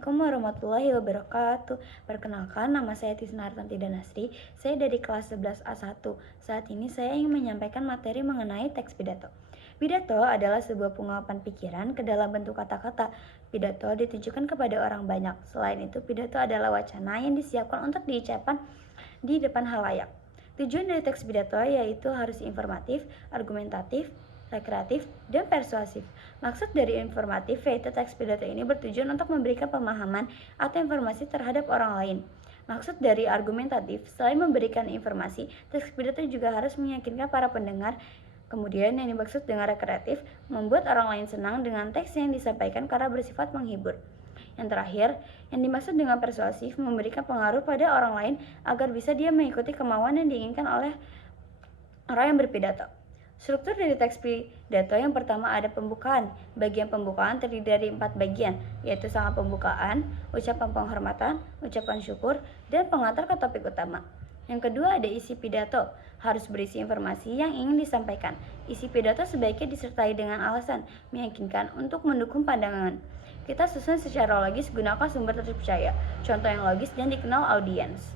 Assalamualaikum warahmatullahi wabarakatuh. Perkenalkan, nama saya Tisna Artanti Danasri. Saya dari kelas 11A1. Saat ini saya ingin menyampaikan materi mengenai teks pidato. Pidato adalah sebuah pengungkapan pikiran ke dalam bentuk kata-kata. Pidato ditujukan kepada orang banyak. Selain itu, pidato adalah wacana yang disiapkan untuk diucapkan di depan halayak. Tujuan dari teks pidato yaitu harus informatif, argumentatif, rekreatif, dan persuasif. Maksud dari informatif yaitu teks pidato ini bertujuan untuk memberikan pemahaman atau informasi terhadap orang lain. Maksud dari argumentatif, selain memberikan informasi, teks pidato juga harus meyakinkan para pendengar. Kemudian yang dimaksud dengan rekreatif, membuat orang lain senang dengan teks yang disampaikan karena bersifat menghibur. Yang terakhir, yang dimaksud dengan persuasif, memberikan pengaruh pada orang lain agar bisa dia mengikuti kemauan yang diinginkan oleh orang yang berpidato. Struktur dari teks pidato yang pertama ada pembukaan. Bagian pembukaan terdiri dari 4 bagian, yaitu salam pembukaan, ucapan penghormatan, ucapan syukur, dan pengantar ke topik utama. Yang kedua ada isi pidato, harus berisi informasi yang ingin disampaikan. Isi pidato sebaiknya disertai dengan alasan, meyakinkan untuk mendukung pandangan. Kita susun secara logis, gunakan sumber terpercaya, contoh yang logis dan dikenal audiens.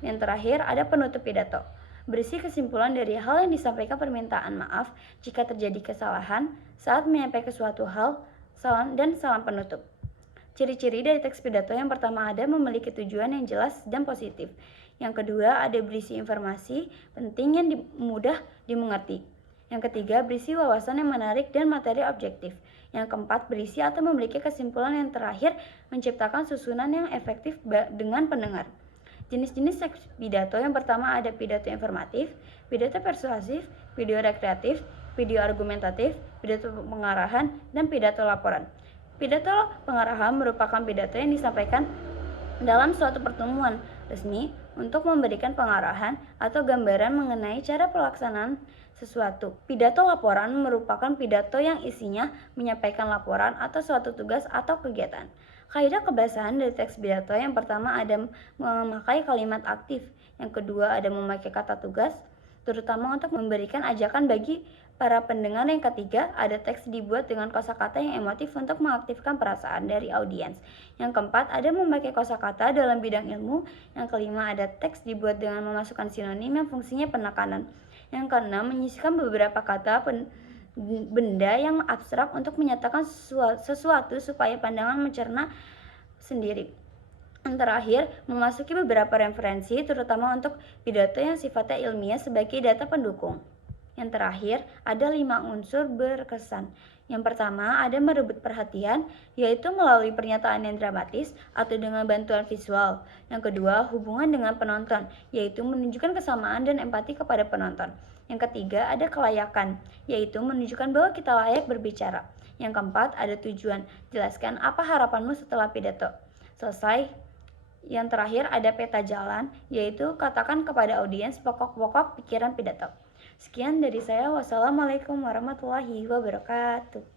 Yang terakhir ada penutup pidato. Berisi kesimpulan dari hal yang disampaikan, permintaan maaf jika terjadi kesalahan saat menyampaikan suatu hal, dan salam penutup. Ciri-ciri dari teks pidato yang pertama ada memiliki tujuan yang jelas dan positif. Yang kedua ada berisi informasi penting yang mudah dimengerti. Yang ketiga berisi wawasan yang menarik dan materi objektif. Yang keempat berisi atau memiliki kesimpulan. Yang terakhir menciptakan susunan yang efektif dengan pendengar. Jenis-jenis teks pidato yang pertama ada pidato informatif, pidato persuasif, pidato rekreatif, pidato argumentatif, pidato pengarahan, dan pidato laporan. Pidato pengarahan merupakan pidato yang disampaikan dalam suatu pertemuan resmi untuk memberikan pengarahan atau gambaran mengenai cara pelaksanaan sesuatu. Pidato laporan merupakan pidato yang isinya menyampaikan laporan atau suatu tugas atau kegiatan. Kaidah kebahasan dari teks pidato yang pertama ada memakai kalimat aktif, yang kedua ada memakai kata tugas, terutama untuk memberikan ajakan bagi para pendengar. Yang ketiga ada teks dibuat dengan kosakata yang emotif untuk mengaktifkan perasaan dari audiens. Yang keempat ada memakai kosakata dalam bidang ilmu. Yang kelima ada teks dibuat dengan memasukkan sinonim yang fungsinya penekanan. Yang keenam menyisipkan beberapa kata benda yang abstrak untuk menyatakan sesuatu supaya pandangan mencerna sendiri. Yang terakhir, memasuki beberapa referensi terutama untuk pidato yang sifatnya ilmiah sebagai data pendukung. Yang terakhir, ada 5 unsur berkesan. Yang pertama, ada merebut perhatian, yaitu melalui pernyataan yang dramatis atau dengan bantuan visual. Yang kedua, hubungan dengan penonton, yaitu menunjukkan kesamaan dan empati kepada penonton. Yang ketiga, ada kelayakan, yaitu menunjukkan bahwa kita layak berbicara. Yang keempat, ada tujuan, jelaskan apa harapanmu setelah pidato. Selesai. Yang terakhir, ada peta jalan, yaitu katakan kepada audiens pokok-pokok pikiran pidato. Sekian dari saya. Wassalamualaikum warahmatullahi wabarakatuh.